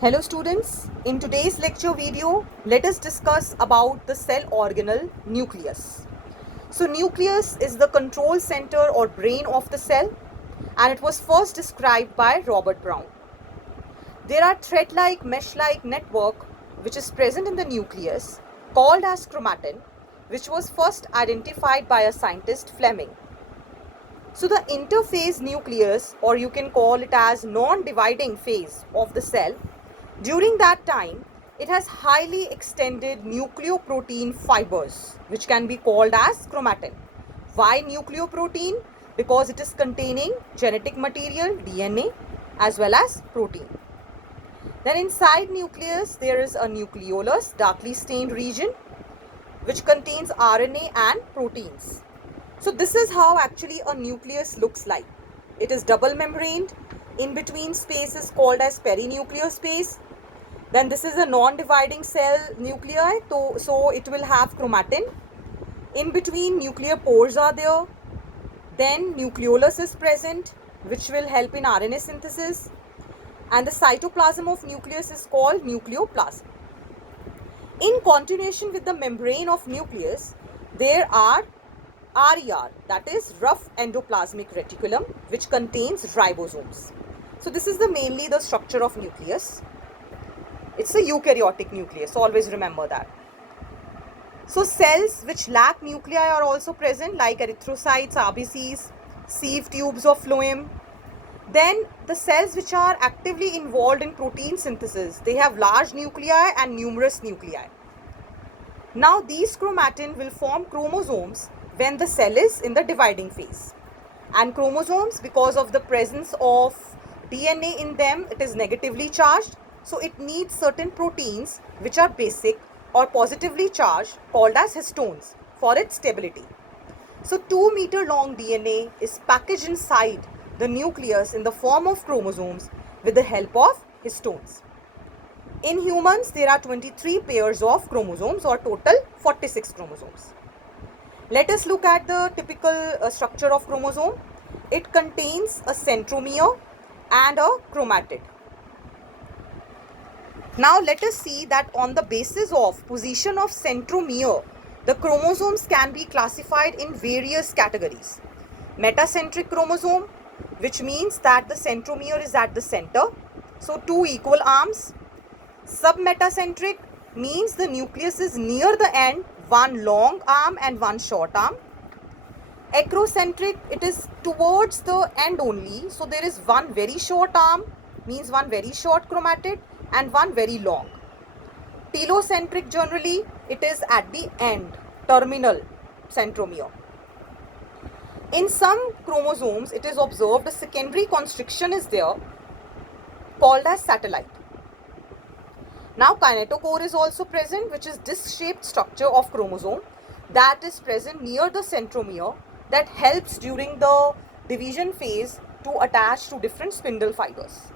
Hello students, in today's lecture video, let us discuss about the cell organelle nucleus. So nucleus is the control center or brain of the cell, and it was first described by Robert Brown. There are thread-like, mesh-like network which is present in the nucleus called as chromatin, which was first identified by a scientist Fleming. So the interphase nucleus, or you can call it as non-dividing phase of the cell, during that time, it has highly extended nucleoprotein fibers, which can be called as chromatin. Why nucleoprotein? Because it is containing genetic material, DNA, as well as protein. Then inside nucleus, there is a nucleolus, darkly stained region, which contains RNA and proteins. So this is how actually a nucleus looks like. It is double membraned. In between space is called as perinuclear space. Then this is a non-dividing cell nuclei, so it will have chromatin. In between, nuclear pores are there. Then nucleolus is present, which will help in RNA synthesis. And the cytoplasm of nucleus is called nucleoplasm. In continuation with the membrane of nucleus, there are RER, that is rough endoplasmic reticulum, which contains ribosomes. So this is mainly the structure of nucleus. It's a eukaryotic nucleus, always remember that. So cells which lack nuclei are also present, like erythrocytes, RBCs, sieve tubes of phloem. Then the cells which are actively involved in protein synthesis, they have large nuclei and numerous nuclei. Now these chromatin will form chromosomes when the cell is in the dividing phase. And chromosomes, because of the presence of DNA in them, it is negatively charged. So it needs certain proteins which are basic or positively charged, called as histones, for its stability. So 2-meter long DNA is packaged inside the nucleus in the form of chromosomes with the help of histones. In humans, there are 23 pairs of chromosomes, or total 46 chromosomes. Let us look at the typical structure of chromosome. It contains a centromere and a chromatid. Now let us see that on the basis of position of centromere, the chromosomes can be classified in various categories. Metacentric chromosome, which means that the centromere is at the center, so 2 equal arms. Submetacentric means the nucleus is near the end, 1 long arm and 1 short arm. Acrocentric, it is towards the end only, so there is 1 very short arm, means 1 very short chromatid, and 1 very long. Telocentric, generally it is at the end, terminal centromere. In some chromosomes, it is observed a secondary constriction is there, called as satellite. Now kinetochore is also present, which is disc-shaped structure of chromosome that is present near the centromere, that helps during the division phase to attach to different spindle fibers.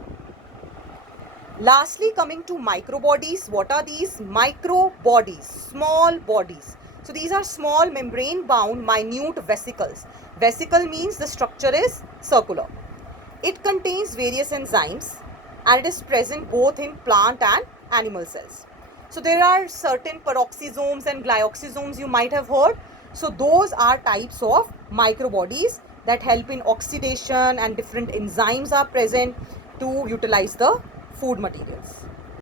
Lastly, coming to microbodies, what are these? Microbodies, small bodies. So these are small membrane bound minute vesicles. Vesicle means the structure is circular. It contains various enzymes and it is present both in plant and animal cells. So there are certain peroxisomes and glyoxysomes you might have heard. So those are types of microbodies that help in oxidation, and different enzymes are present to utilize the food materials.